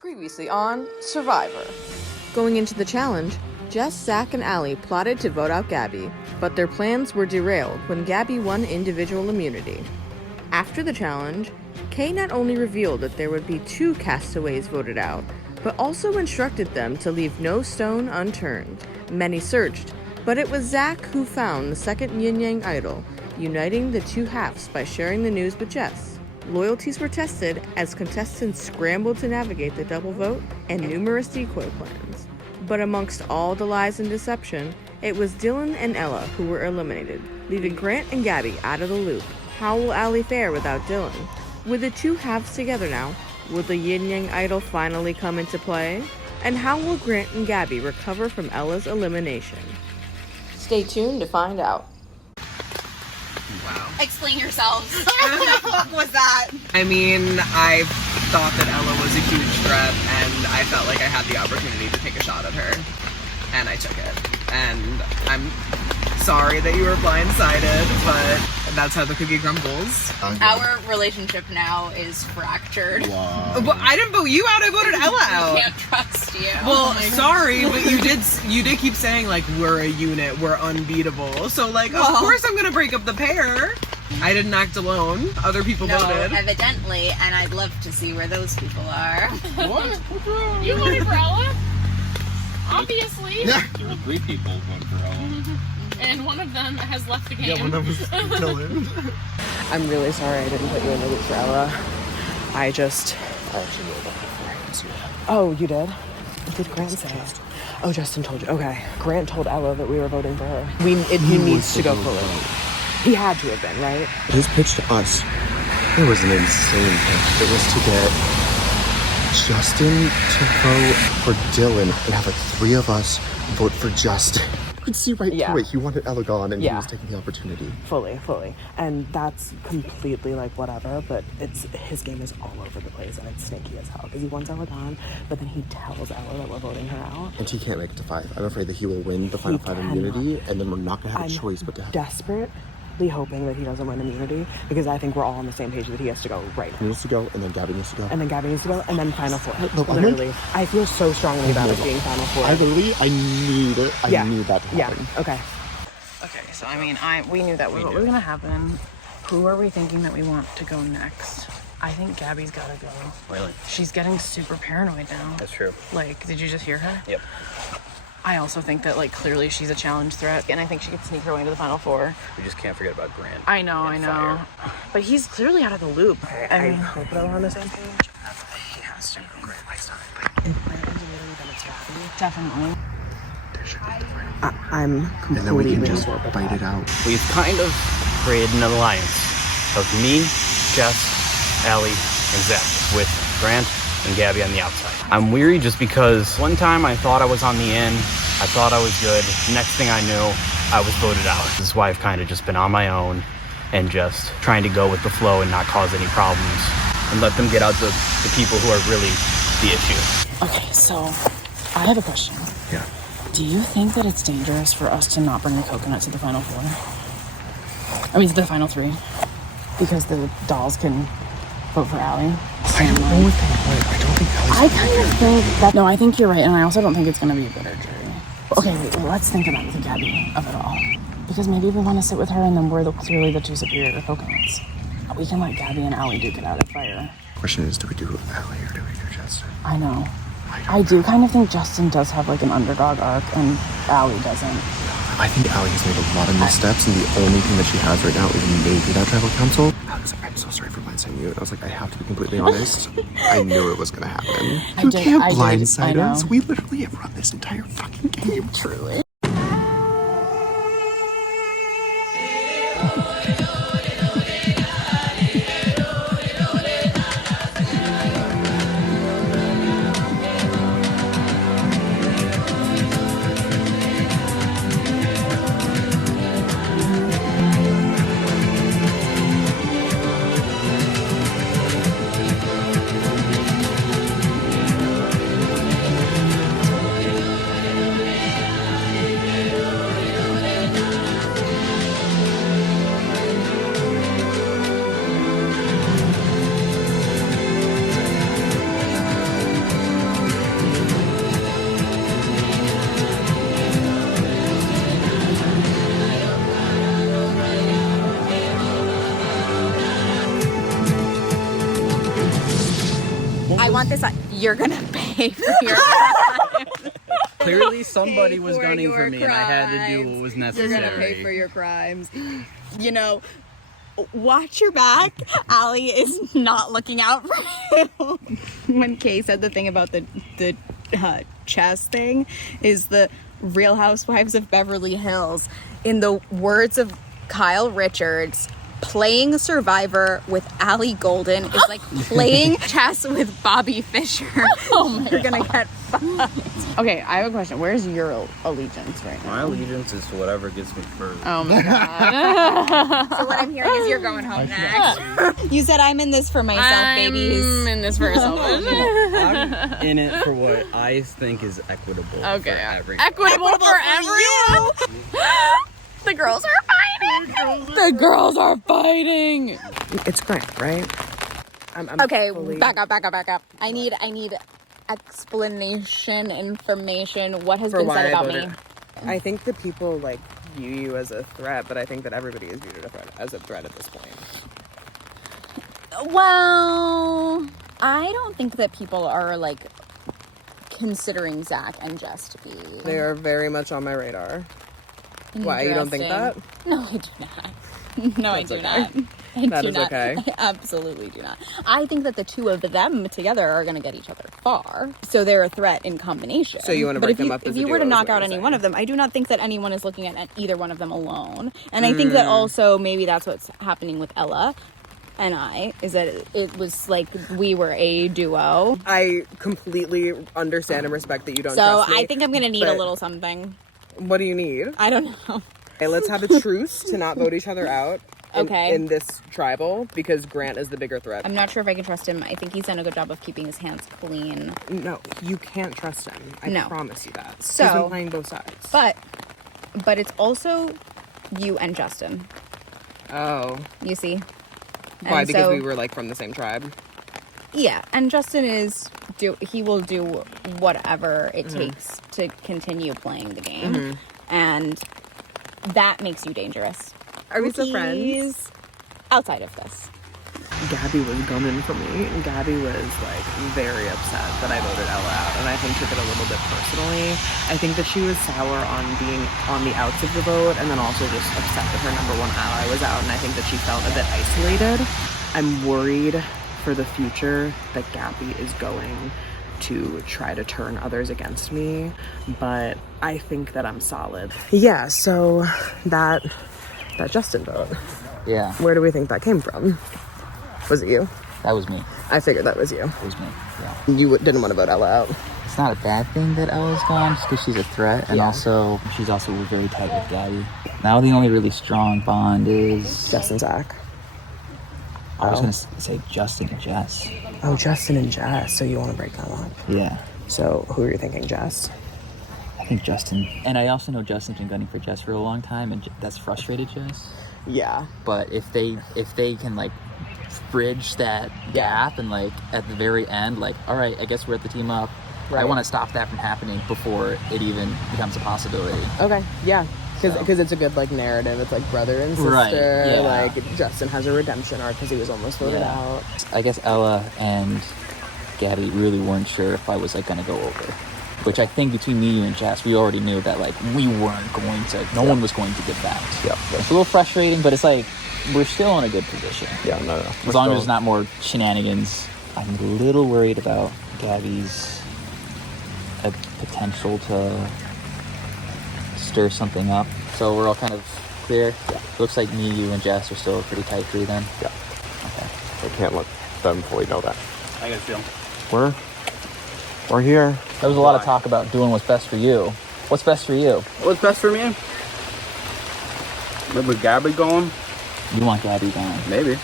Previously on Survivor. Going into the challenge, Jess, Zach, and Allie plotted to vote out Gabby, but their plans were derailed when Gabby won individual immunity. After the challenge, Kay not only revealed that there would be 2 castaways voted out, but also instructed them to leave no stone unturned. Many searched, but it was Zach who found the second yin-yang idol, uniting the 2 halves by sharing the news with Jess. Loyalties were tested as contestants scrambled to navigate the double vote and numerous decoy plans. But amongst all the lies and deception, it was Dylan and Ella who were eliminated, leaving Grant and Gabby out of the loop. How will Allie fare without Dylan? With the 2 halves together now, will the yin-yang idol finally come into play? And how will Grant and Gabby recover from Ella's elimination? Stay tuned to find out. Wow. Explain yourselves. What was that? I mean, I thought that Ella was a huge threat, and I felt like I had the opportunity to take a shot at her, and I took it. And I'm sorry that you were blindsided, but that's how the cookie crumbles. Our relationship now is fractured. Wow. But I didn't vote you out. I voted Ella out. I can't trust you. Well, sorry, but you did keep saying, like, we're a unit, we're unbeatable. So, like, of course I'm gonna break up the pair. I didn't act alone. Other people voted. Evidently, and I'd love to see where those people are. What? What's wrong? You voted for Ella? Obviously. Yeah. There were 3 people voting for Ella. And one of them has left the game. Yeah, one of them was Dylan. I'm really sorry I didn't put you in the loop for Ella. I actually knew about it. Oh, you did? What did Grant say? Oh, Justin told you. Okay. Grant told Ella that we were voting for her. He needs to go fully. He had to have been, right? His pitch to us, it was an insane pitch. It was to get Justin to vote for Dylan and have like 3 of us vote for Justin. You could see right through it. He wanted Ella gone and he was taking the opportunity. Fully. And that's completely like whatever, but his game is all over the place and it's sneaky as hell because he wants Ella gone, but then he tells Ella that we're voting her out. And he can't make it to 5. I'm afraid that he will win the final 5 immunity and then we're not going to have a choice but to have desperately hoping that he doesn't win immunity because I think we're all on the same page that he has to go right now. He needs to go and then Gabby needs to go. And then Gabby needs to go and then final 4. Look, literally. I feel so strongly about it being final 4. I need it. I need that to happen. Yeah, okay. Okay, so I mean, we knew that was what was gonna happen. Who are we thinking that we want to go next? I think Gabby's gotta go. Really? She's getting super paranoid now. That's true. Like, did you just hear her? Yep. I also think that, like, clearly she's a challenge threat, and I think she could sneak her way into the final 4. We just can't forget about Grant. I know. Fire. But he's clearly out of the loop. I hope that we're on the same page. He has to. Grant likes to. If Grant is really then it's Gabby. Definitely. I'm completely And then we can just bite it out. We've kind of created an alliance of me, Jess, Allie, and Zach, with Grant and Gabby on the outside. I'm weary just because one time I thought I was on the in, I thought I was good. Next thing I knew, I was voted out. This is why I've kind of just been on my own and just trying to go with the flow and not cause any problems and let them get out the people who are really the issue. Okay, so I have a question. Yeah. Do you think that it's dangerous for us to not bring a coconut to the final 4? I mean, to the final 3? Because the dolls can vote for Allie? I don't know if they would. I don't think Allie's I kind of think that... No, I think you're right, and I also don't think it's going to be a bitter jury. Okay, wait, let's think about the Gabby of it all. Because maybe we want to sit with her, and then we're clearly the 2 superior coconuts. We can let Gabby and Allie duke it out at fire. Question is, do we do Allie or do we do Justin? I know. I do kind of think Justin does have like an underdog arc, and Allie doesn't. I think Allie has made a lot of missteps, and the only thing that she has right now is maybe that tribal council. Alex, I'm so sorry for blindsiding you. And I was like, I have to be completely honest. I knew it was going to happen. You can't blindside us. We literally have run this entire fucking game. Truly. want this on. You're gonna pay for your crimes. Clearly somebody was for gunning your for me and I had to do crimes. what was You're necessary. gonna pay for your crimes. You know, watch your back. Allie is not looking out for you. When Kay said the thing about the chess thing, is the Real Housewives of Beverly Hills. In the words of Kyle Richards, playing Survivor with Allie Golden is like playing chess with Bobby Fischer. You're gonna get fucked. Okay, I have a question. Where's your allegiance right now? My allegiance is to whatever gets me first. Oh my god. So what I'm hearing is you're going home next. You said I'm in this for myself, babies. I'm in this for selfish. I'm in it for what I think is equitable for everyone. Equitable for everyone. The girls are fighting. The girls are fighting. It's Grant, right? I'm Okay, fully- back up. I need explanation, information. What has for been why said I about voted. me? I think that people like view you as a threat, but I think that everybody is viewed as a threat at this point. Well, I don't think that people are like considering Zach and Jess to be. They are very much on my radar. Why, you don't think that? No, I do not. No, I do okay. not. I That do is not. okay. I absolutely do not. I think that the two of them together are going to get each other far. So they're a threat in combination. So you wanna But break if you, them up as If a you were to duo is knock what out you're any saying. one of them, I do not think that anyone is looking at either one of them alone. And I think that also maybe that's what's happening with Ella and I, is that it was like we were a duo. I completely understand and respect that you don't So trust me. I think I'm going to need a but little something. What do you need? I don't know. Okay, let's have a truce to not vote each other out Okay. in this tribal, because Grant is the bigger threat. I'm not sure if I can trust him. I think he's done a good job of keeping his hands clean. No, you can't trust him. I No. promise you that. So- He's been playing both sides. But it's also you and Justin. Oh. You see? Why? And Because so- we were like from the same tribe? Yeah, and Justin he will do whatever it takes to continue playing the game. And that makes you dangerous. Are we still He's friends? outside of this. Gabby was gunning for me. Gabby was like very upset that I voted Ella out, and I think took it a little bit personally. I think that she was sour on being on the outs of the vote, and then also just upset that her number one ally was out, and I think that she felt a bit isolated. I'm worried for the future that Gabby is going to try to turn others against me, but I think that I'm solid. Yeah, so that Justin vote, Yeah, where do we think that came from? Was it you? that was me. I figured that was you. It was me. Yeah. You didn't want to vote Ella out. It's not a bad thing that Ella's gone, just because she's a threat, and Yeah. also she's also very tight with Gabby. Now the only really strong bond is Jess and Zach. I was gonna say Justin and Jess. Oh, Justin and Jess. So you want to break them up? Yeah, So who are you thinking, Jess? I think Justin. And I also know Justin's been gunning for Jess for a long time, and that's frustrated Jess. Yeah. But if they can like bridge that gap and like at the very end, like, all right, I guess we're at the team up. Right. I want to stop that from happening before it even becomes a possibility. Okay. Yeah. So. Because it's a good like narrative. It's like brother and sister. Right, yeah. Like Justin has a redemption arc because he was almost voted Yeah. out. I guess Ella and Gabby really weren't sure if I was like gonna go over. Which I think between me, you, and Jess, we already knew that like we weren't going to. No one was going to get back. Yep. It's a little frustrating, but it's like we're still in a good position. Yeah, no. As long as there's not more shenanigans. I'm a little worried about Gabby's potential to stir something up. So we're all kind of clear. Yeah. Looks like me, you, and Jess are still a pretty tight crew then. Yeah. Okay. I can't let them fully know that. I got a feeling. We're here. There was a lot of talk about doing what's best for you. What's best for you? What's best for me? Maybe with Gabby going? You want Gabby gone. Maybe.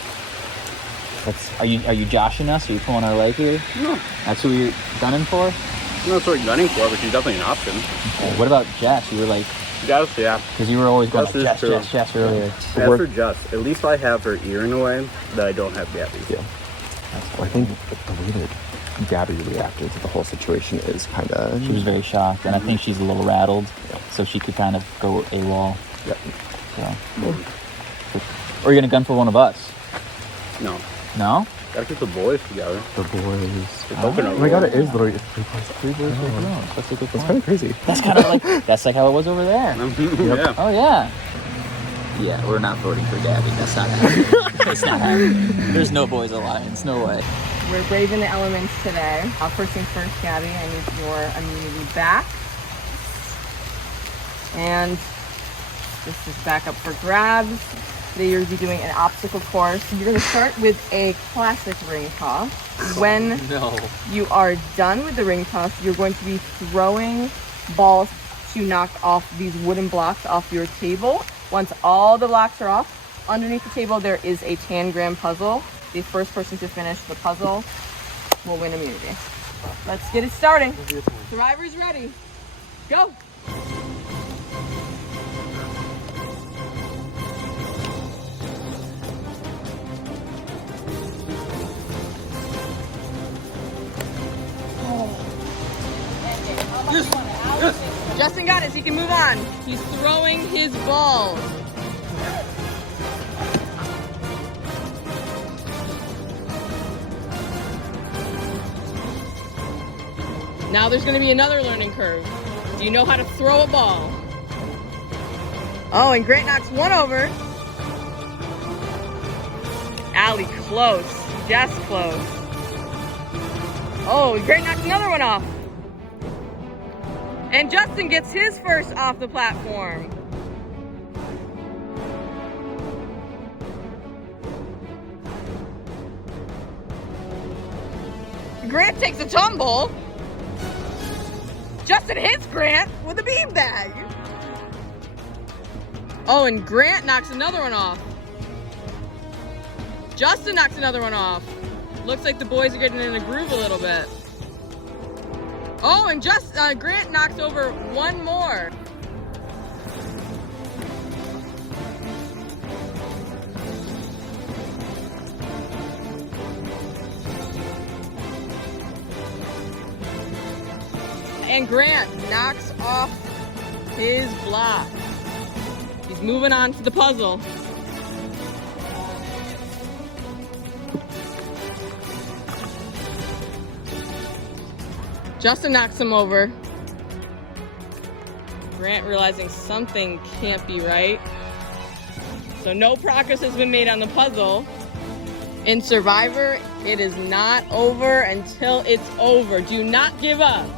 Are you joshing us? Are you pulling our leg here? No. That's who you're gunning for? I'm not sort of gunning for, but she's definitely an option. Okay. What about Jess? You were like, Jess, yeah. because you were always going Jess like, is true. Jess earlier. As for Jess, at least I have her ear in a way that I don't have Gabby. Yeah. I think the way that Gabby reacted to the whole situation is kind of... She was very shocked, and I think she's a little rattled, so she could kind of go AWOL. Yep. So. Or are you going to gun for one of us? No. No? Gotta keep the boys together. The boys. Coconut Oh my god, it roll. is literally 3 boys. That's kind of crazy. That's kind of like that's like how it was over there. Yeah. Oh yeah. Yeah, we're not voting for Gabby. That's not happening. It's not happening. There's no boys alliance. No way. We're braving the elements today. First things first, Gabby, I need your immunity back. And this is back up for grabs. Today you're going to be doing an obstacle course. You're going to start with a classic ring toss. When you are done with the ring toss, you're going to be throwing balls to knock off these wooden blocks off your table. Once all the blocks are off, underneath the table there is a tangram puzzle. The first person to finish the puzzle will win immunity. Let's get it starting. Survivor's ready. Go! Justin got it, so he can move on. He's throwing his balls. Now there's going to be another learning curve. Do you know how to throw a ball? Oh, and Grant knocks one over. Allie, close. Jess, close. Oh, Grant knocks another one off. And Justin gets his first off the platform. Grant takes a tumble. Justin hits Grant with a beanbag. Oh, and Grant knocks another one off. Justin knocks another one off. Looks like the boys are getting in a groove a little bit. Oh, and Grant knocks over one more. And Grant knocks off his block. He's moving on to the puzzle. Justin knocks him over. Grant realizing something can't be right. So no progress has been made on the puzzle. In Survivor, it is not over until it's over. Do not give up.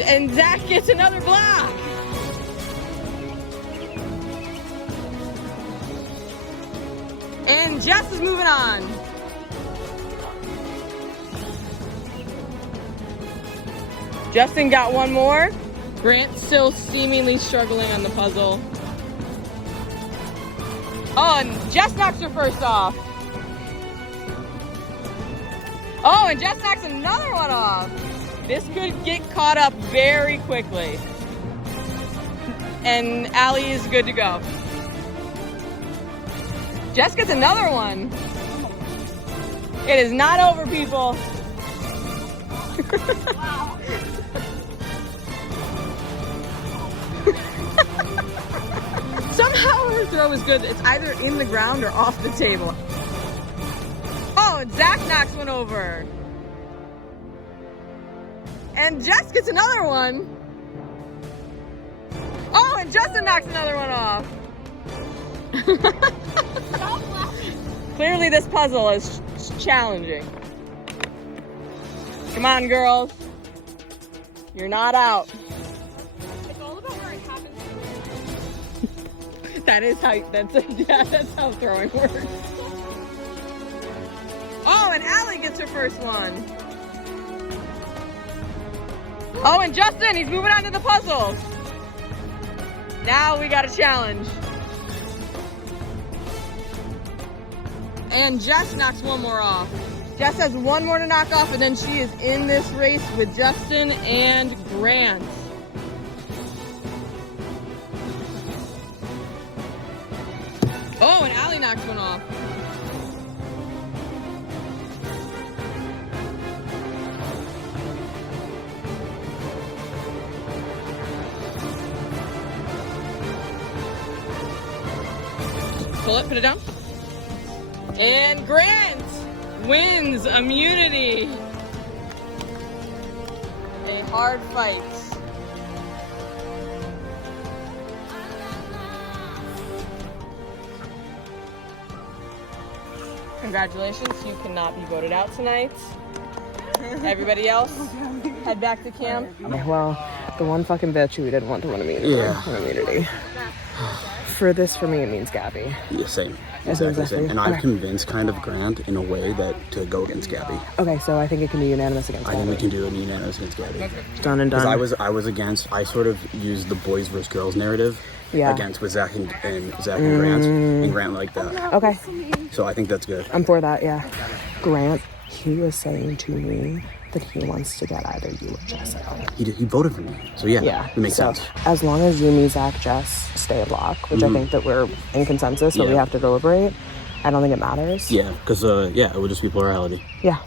And Zach gets another block. And Jess is moving on. Justin got one more. Grant still seemingly struggling on the puzzle. Oh, and Jess knocks her first off. Oh, and Jess knocks another one off. This could get caught up very quickly. And Allie is good to go. Jess gets another one. It is not over, people. Somehow her throw is good. It's either in the ground or off the table. Oh, and Zach knocks one over. And Jess gets another one. Oh, and Justin knocks another one off. Clearly this puzzle is challenging. Come on, girls. You're not out. It's all about where it happens. That's how throwing works. Oh, and Allie gets her first one. Oh, and Justin, he's moving on to the puzzle. Now we got a challenge. And Jess knocks one more off. Jess has one more to knock off, and then she is in this race with Justin and Grant. Oh, and Allie knocks one off. Pull it, put it down. And Grant wins immunity. A hard fight. Congratulations, you cannot be voted out tonight. Everybody else, head back to camp. Well, the one fucking bitch who we didn't want to win immunity. For me, it means Gabby. Yeah, same. Exactly same. And I've convinced kind of Grant in a way that to go against Gabby. Okay, so I think it can be unanimous against Gabby. I think we can do a unanimous against Gabby. Done and done. Because I sort of used the boys versus girls narrative against with Zach and Grant, and Grant liked that. Okay. So I think that's good. I'm for that, yeah. Grant, he was saying to me that he wants to get either you or Jess out. He voted for me. So yeah, it makes sense. As long as you, me, Zach, Jess stay a block, which I think that we're in consensus, so we have to deliberate, I don't think it matters. Yeah, because it would just be plurality. Yeah.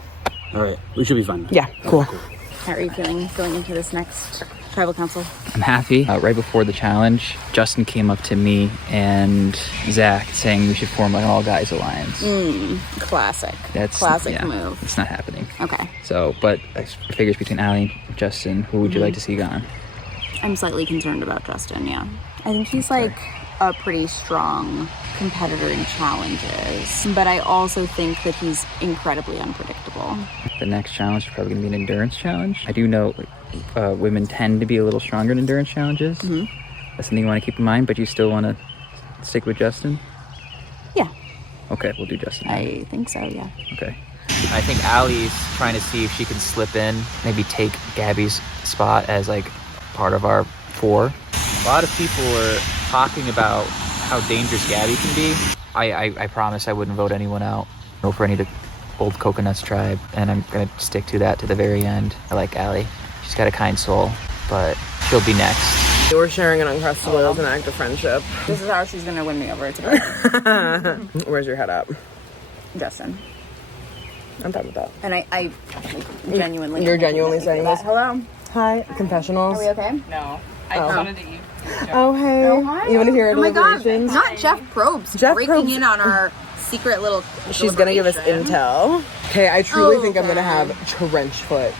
All right, we should be fine. Yeah, cool. How are you feeling going into this next tribal council? I'm happy. Right before the challenge, Justin came up to me and Zach saying we should form an all-guys alliance. Classic. That's classic move. It's not happening. Okay. So, but I figures between Allie and Justin, who would you like to see gone? I'm slightly concerned about Justin, yeah. I think he's like a pretty strong competitor in challenges, but I also think that he's incredibly unpredictable. The next challenge is probably going to be an endurance challenge. I do know women tend to be a little stronger in endurance challenges. That's something you want to keep in mind, but you still want to stick with Justin? Yeah. Okay, we'll do Justin. I think so, yeah. Okay. I think Allie's trying to see if she can slip in, maybe take Gabby's spot as like part of our 4. A lot of people were talking about how dangerous Gabby can be. I promise I wouldn't vote anyone out. Go for any of the old Coconuts tribe, and I'm gonna stick to that to the very end. I like Allie. She's got a kind soul, but she'll be next. We're sharing an Uncrustable as an act of friendship. This is how she's gonna win me over. It's about Where's your head up? Justin. I'm fine with that. And I genuinely... You're genuinely saying this? Hello? Hi, confessionals. Are we okay? No. I just wanted to eat. Oh, hey. Oh, hi. You want to hear our Oh my God. deliberations? Not Jeff Probst breaking in on our secret little She's going to give us deliberation. intel. Okay, I truly think I'm Okay. going to have trench foot.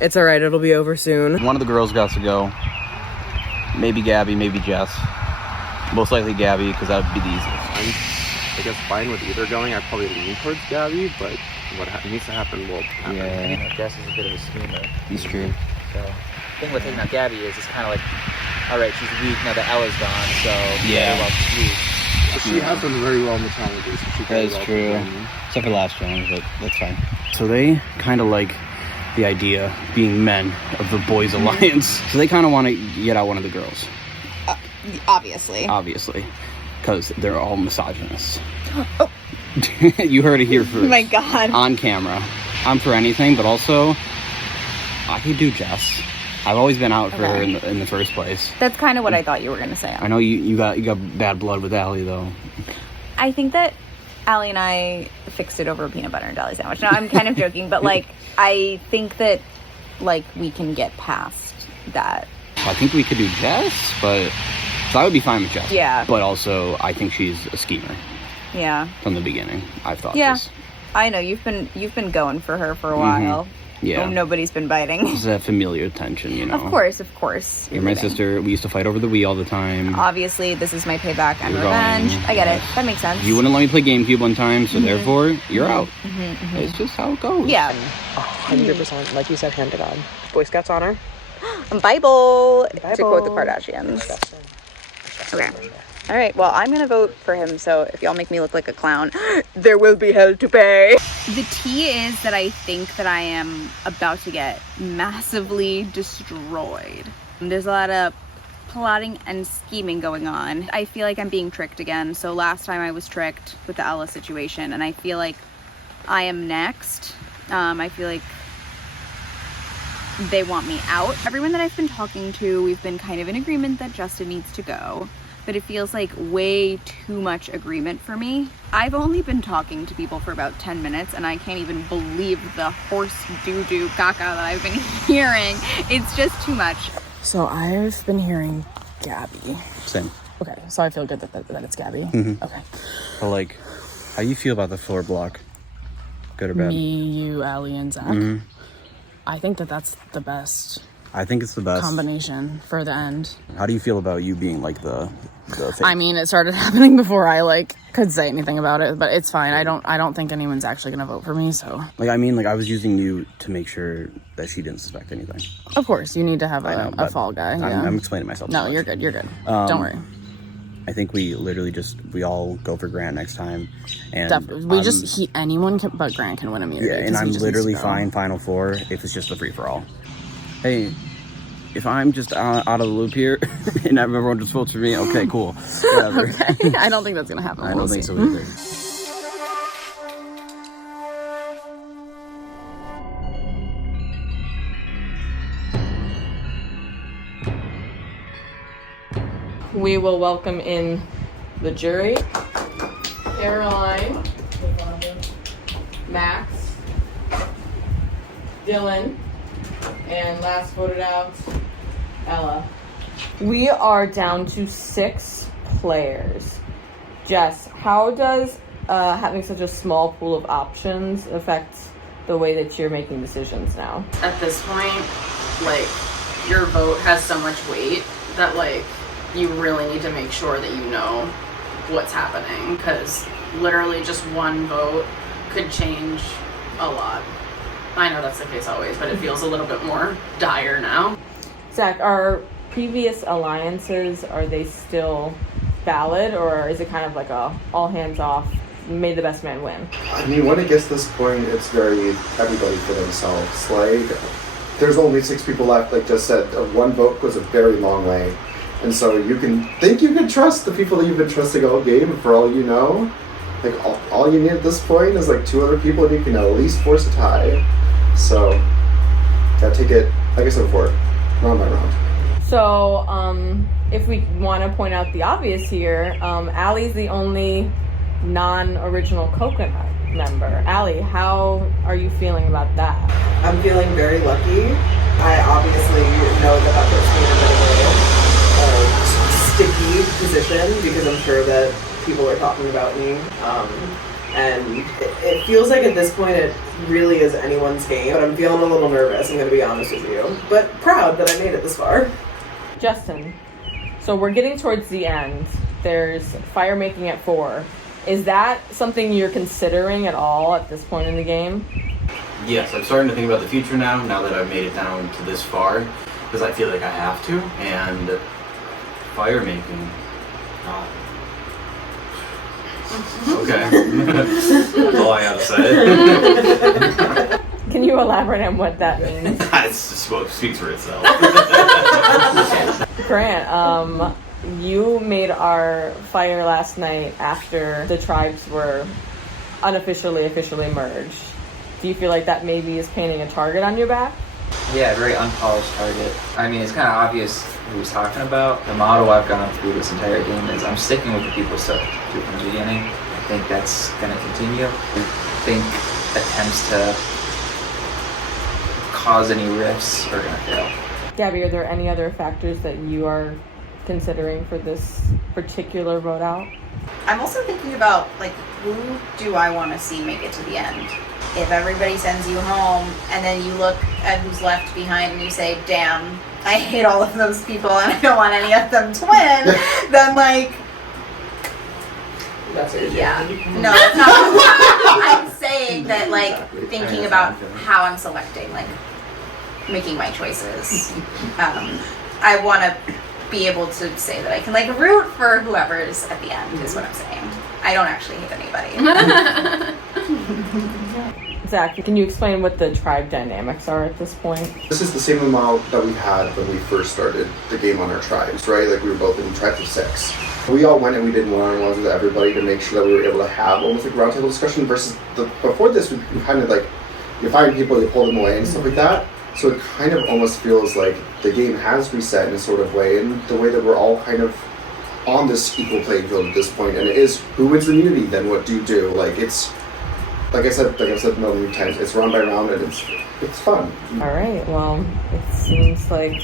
It's alright, it'll be over soon. One of the girls got to go. Maybe Gabby, maybe Jess. Most likely Gabby, because that would be the easiest. I guess fine with either going. I'd probably lean towards Gabby, but what needs to happen will happen. Yeah, Jess is a bit of a schemer. He's true. So the thing with taking out Gabby is it's kind of like, all right, she's weak now that Ella's gone, so Yeah. well, she's weak. But she has done very well in the challenges. So That is true. Except for the last challenge, but that's fine. So they kind of like the idea being men of the boys alliance. So they kind of want to get out one of the girls. Obviously. Obviously. Because they're all misogynists. Oh. You heard it here first. Oh my God. On camera. I'm for anything, but also I could do Jess. I've always been out for her in the first place. That's kind of what I thought you were going to say. I know you got bad blood with Allie though. I think that Allie and I fixed it over a peanut butter and jelly sandwich. No, I'm kind of joking, but like I think that like we can get past that. I think we could do Jess, but so I would be fine with Jess. Yeah. But also I think she's a schemer Yeah. from the beginning. I've thought Yeah. this. I know you've been going for her for a while. Yeah. Oh, nobody's been biting. It's that familiar tension, you know. Of course. You're my Everything. sister. We used to fight over the Wii all the time. Obviously, this is my payback and You're revenge. going. I get it. That makes sense. You wouldn't let me play GameCube one time, so therefore you're out. It's just how it goes. Yeah. 100%. Like you said, hand to God. Boy Scouts honor. Bible, to Bible. quote the Kardashians. Okay. All right. Well, I'm going to vote for him. So if y'all make me look like a clown, there will be hell to pay. The tea is that I think that I am about to get massively destroyed. There's a lot of plotting and scheming going on. I feel like I'm being tricked again. So last time I was tricked with the Ella situation, and I feel like I am next. I feel like they want me out. Everyone that I've been talking to, we've been kind of in agreement that Justin needs to go, but it feels like way too much agreement for me. I've only been talking to people for about 10 minutes and I can't even believe the horse doo-doo caca that I've been hearing. It's just too much. So I've been hearing Gabby. Same. Okay, so I feel good that it's Gabby. Mm-hmm. Okay. But like, how you feel about the floor block? Good or bad? Me, you, Allie, and Zach. Mm-hmm. I think that's the best I think it's the best combination for the end. How do you feel about you being like the thing? I mean, it started happening before I like could say anything about it, but it's fine. I don't think anyone's actually gonna vote for me, so. Like, I mean, like, I was using you to make sure that she didn't suspect anything. Of course, you need to have a fall guy. I'm explaining myself. No, you're good. Don't worry. I think we literally we all go for Grant next time. And Definitely. Anyone but Grant can win immunity. Yeah, and I'm literally fine Final Four if it's just a free-for-all. Hey, if I'm just out of the loop here and everyone just votes for me, okay, cool. Whatever. Okay. I don't think that's going to happen. I don't think so either. We will welcome in the jury. Caroline, Max, Dylan, and last voted out, Ella. We are down to 6 players. Jess, how does having such a small pool of options affect the way that you're making decisions now? At this point, like, your vote has so much weight that, like, you really need to make sure that you know what's happening, because literally just one vote could change a lot. I know that's the case always, but it feels a little bit more dire now. Zach, are previous alliances, are they still valid, or is it kind of like a all hands off, may the best man win? I mean, when it gets to this point, it's very everybody for themselves. Like, there's only 6 people left. Like Jess said, one vote goes a very long way. And so you can trust the people that you've been trusting all game, for all you know. Like, all you need at this point is like 2 other people, and you can at least force a tie. So, gotta take it, like I said before, round by round. So, if we want to point out the obvious here, Allie's the only non-original Coconut member. Allie, how are you feeling about that? I'm feeling very lucky. I obviously know that puts me in a bit of a sticky position, because I'm sure that people are talking about me. And it feels like at this point it really is anyone's game, but I'm feeling a little nervous, I'm going to be honest with you. But proud that I made it this far. Justin, so we're getting towards the end. There's fire making at 4. Is that something you're considering at all at this point in the game? Yes, I'm starting to think about the future now that I've made it down to this far, because I feel like I have to, and fire making. Okay. That's all I gotta say. Can you elaborate on what that means? It speaks for itself. Grant, you made our fire last night after the tribes were officially merged. Do you feel like that maybe is painting a target on your back? Yeah, very unpolished target. I mean, it's kind of obvious who he's talking about. The motto I've gone through this entire game is I'm sticking with the people stuck to from the beginning. I think that's going to continue. I think attempts to cause any rifts are going to fail. Gabby, are there any other factors that you are considering for this particular vote out? I'm also thinking about, like, who do I want to see make it to the end? If everybody sends you home and then you look at who's left behind and you say, damn, I hate all of those people and I don't want any of them to win, then, like, That's it. yeah. No, that's not. I'm saying that, like, thinking about how I'm selecting, like, making my choices. I want to be able to say that I can, like, root for whoever is at the end, is what I'm saying. I don't actually hate anybody. Zach, can you explain what the tribe dynamics are at this point? This is the same amount that we had when we first started the game on our tribes, right? Like, we were both in tribes of 6. We all went and we did one-on-ones with everybody to make sure that we were able to have almost like a roundtable discussion, versus before this, we kind of like, you find people, you pull them away and stuff like that. So it kind of almost feels like the game has reset in a sort of way, in the way that we're all kind of on this equal playing field at this point, and it is who wins the immunity, then what do you do? Like, it's like I've said many times, it's round by round, and it's fun. All right, well, it seems like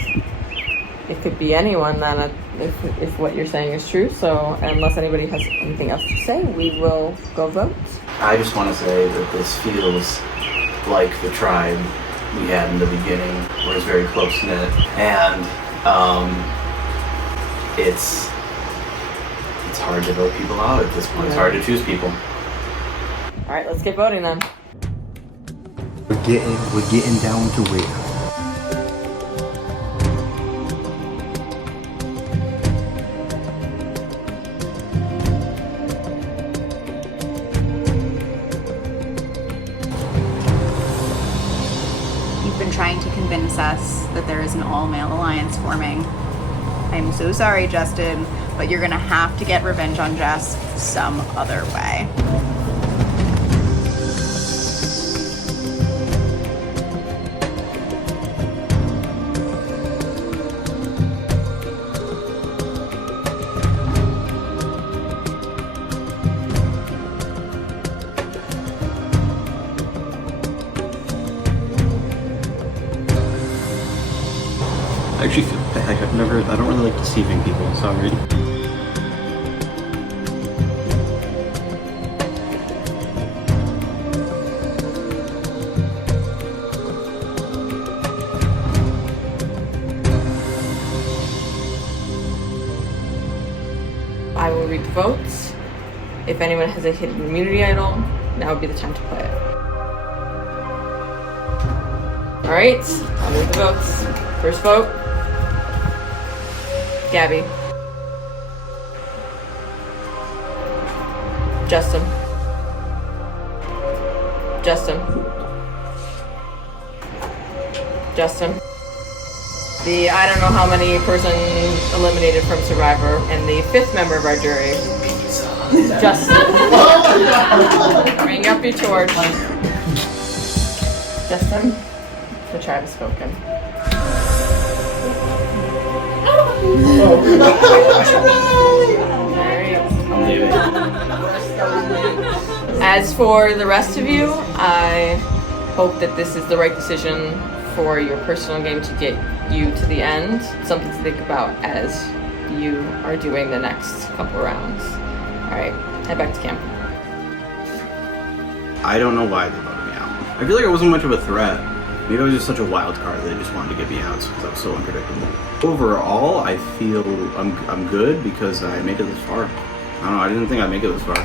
it could be anyone then if what you're saying is true. So unless anybody has anything else to say, we will go vote. I just want to say that this feels like the tribe we had in the beginning, where it's very close knit, and it's hard to vote people out at this point. It's hard to choose people. All right, let's get voting then. We're getting down to it. You've been trying to convince us that there is an all-male alliance forming. I'm so sorry, Justin, but you're gonna have to get revenge on Jess some other way. I actually feel bad. I don't really like deceiving people, sorry. I will read the votes. If anyone has a hidden immunity idol, now would be the time to play it. All right, I'll read the votes. First vote. Gabby. Justin. Justin. Justin. The I don't know how many person eliminated from Survivor, and the fifth member of our jury, Justin. Bring up your torch. Justin, the tribe has spoken. As for the rest of you, I hope that this is the right decision for your personal game to get you to the end. Something to think about as you are doing the next couple rounds. Alright, head back to camp. I don't know why they voted me out. I feel like I wasn't much of a threat. Maybe I was just such a wild card that they just wanted to get me out because I was so unpredictable. Overall, I feel I'm good because I made it this far. I don't know, I didn't think I'd make it this far.